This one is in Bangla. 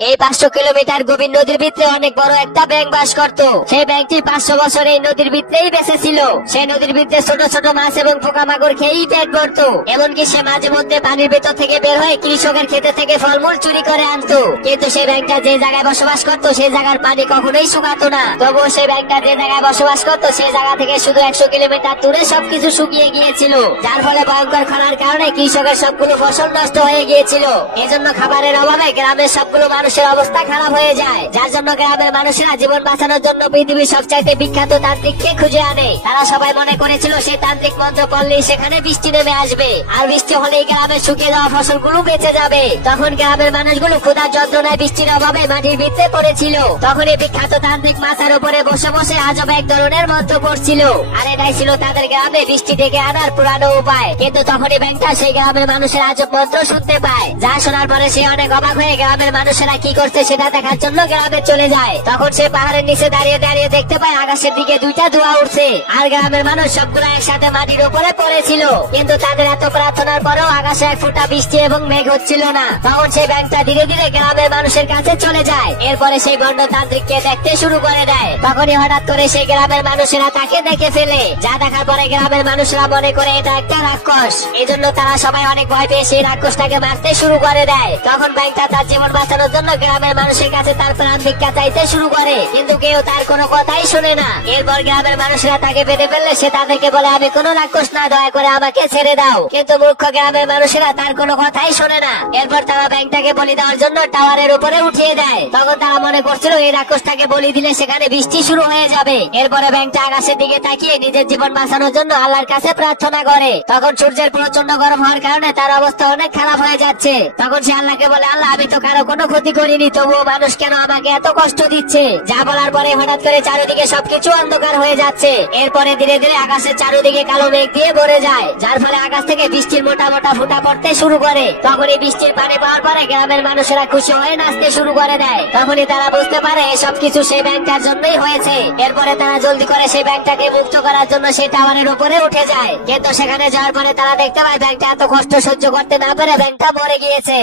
এই 500 কিলোমিটার গভীর নদীর ভিতরে অনেক বড় একটা ব্যাঙ বাস করত। সেই ব্যাঙটি 500 বছর এই নদীর ভিতরেই বেঁচে ছিল। সেই নদীর ভিতরে ছোট ছোট মাছ এবং পোকামাকড় খেয়েই পেট ভরত। এমনকি সে মাঝে মধ্যে পানির ভিতর থেকে বের হয়ে কৃষকের ক্ষেতে থেকে ফলমূল চুরি করে আনতো। কিন্তু সেই ব্যাঙটা যে জায়গায় বসবাস করত সেই জায়গার পানি কখনোই শুকাতো না। তবুও সেই ব্যাঙটা যে জায়গায় বসবাস করত সেই জায়গা থেকে শুধু 100 কিলোমিটার দূরে সবকিছু শুকিয়ে গিয়েছিল, যার ফলে ভয়ঙ্কর খরার কারণে কৃষকের সবগুলো ফসল নষ্ট হয়ে গিয়েছিল। এজন্য খাবারের অভাবে গ্রামের সবগুলো মানুষের অবস্থা খারাপ হয়ে যায়, যার জন্য গ্রামের মানুষেরা জীবন বাঁচানোর জন্য পৃথিবীর সবচাইতে বিখ্যাত তান্ত্রিককে খুঁজে আনে। তারা সবাই মনে করেছিল সেই তান্ত্রিক মন্ত্র পড়লেই সেখানে বৃষ্টি নেমে আসবে, আর বৃষ্টি হলেই গ্রামের শুকিয়ে যাওয়া ফসলগুলো বেঁচে যাবে। তখন গ্রামের মানুষগুলো ক্ষুধার যন্ত্রণায় বৃষ্টির অভাবে মাটির ভিতরে পড়েছিল। তখন এই বিখ্যাত তান্ত্রিক মাথার উপরে বসে বসে আজব এক ধরনের মন্ত্র পড়ছিল, আর এটাই ছিল তাদের গ্রামে বৃষ্টি ডেকে আনার পুরানো উপায়। কিন্তু তখনই ব্যাঙটা সেই গ্রামের মানুষের আজব মন্ত্র শুনতে পায়, যা শোনার পরে সে অনেক অবাক হয়ে গ্রামের মানুষেরা কি করছে সেটা দেখার জন্য গ্রামে চলে যায়। তখন সে পাহাড়ের নিচে দাঁড়িয়ে দাঁড়িয়ে দেখতে পায় আকাশের দিকে দুইটা ধোঁয়া উঠছে, আর গ্রামের মানুষ সবগুলো একসাথে মাটির উপরে পড়েছিল। কিন্তু তাদের এত প্রার্থনার পরেও আকাশে এক ফোঁটা বৃষ্টি এবং মেঘ হচ্ছিল না। তখন সেই ব্যাঙটা ধীরে ধীরে গ্রামের মানুষের কাছে চলে যায়। এরপরে সেই গণ্ড তান্ত্রিককে দেখতে শুরু করে দেয়। তখনই হঠাৎ করে সেই গ্রামের মানুষেরা তাকে দেখে ফেলে, যা দেখার পরে গ্রামের মানুষরা মনে করে এটা একটা রাক্ষস। এই জন্য তারা সবাই অনেক ভয় পেয়ে সেই রাক্ষসটাকে মারতে শুরু করে দেয়। তখন ব্যাঙটা তার জীবন বাঁচানোর জন্য গ্রামের মানুষের কাছে তার প্রাণ ভিক্ষা চাইতে শুরু করে, কিন্তু কেউ তার কোনো কথাই শুনে না। এরপর গ্রামের মানুষরা তাকে বেঁধে ফেললে সে তাদেরকে বলে, আমি কোনো রাক্ষস না, দয়া করে আমাকে ছেড়ে দাও। কিন্তু মূর্খ গ্রামের মানুষেরা তার কোনো কথাই শোনে না। এরপর তারা ব্যাঙটাকে বলি দেওয়ার জন্য টাওয়ারের উপরে উঠিয়ে দেয়। তখন তারা মনে করছিল এই রাক্ষসটাকে বলি দিলে সেখানে বৃষ্টি শুরু হয়ে যাবে। এরপরে ব্যাঙটা আকাশের দিকে তাকিয়ে নিজের জীবন বাঁচানোর জন্য আল্লাহর কাছে প্রার্থনা করে। তখন সূর্যের প্রচন্ড গরম হওয়ার কারণে তার অবস্থা অনেক খারাপ হয়ে যাচ্ছে। তখন সে আল্লাহকে বলে, আল্লাহ, আমি তো কারো কোনো ক্ষতি করিনি, তবুও মানুষ কেন আমাকে এত কষ্ট দিচ্ছে? যা বলার পরে হঠাৎ করে চারিদিকে সবকিছু অন্ধকার হয়ে যাচ্ছে। এরপরে ধীরে ধীরে আকাশের চারিদিকে কালো মেঘ দিয়ে ভরে যায়, যার ফলে আকাশ থেকে বৃষ্টির মোটা মোটা ফুঁটা পড়তে শুরু করে। তখন এই বৃষ্টির পানি পাওয়ার পরে গ্রামের মানুষেরা খুশি হয়ে নাচতে শুরু করে দেয়। তখনই তারা বুঝতে পারে সবকিছু সেই ব্যাঙটার জন্যই হয়েছে। এরপরে তারা জলদি করে সেই ব্যাঙটাকে মুক্ত করার জন্য সেই টাওয়ারের উপরে উঠে যায়। কিন্তু সেখানে যাওয়ার পরে তারা দেখতে পায় ব্যাঙটা এত কষ্ট সহ্য করতে না পেরে ব্যাঙটা মরে গিয়েছে।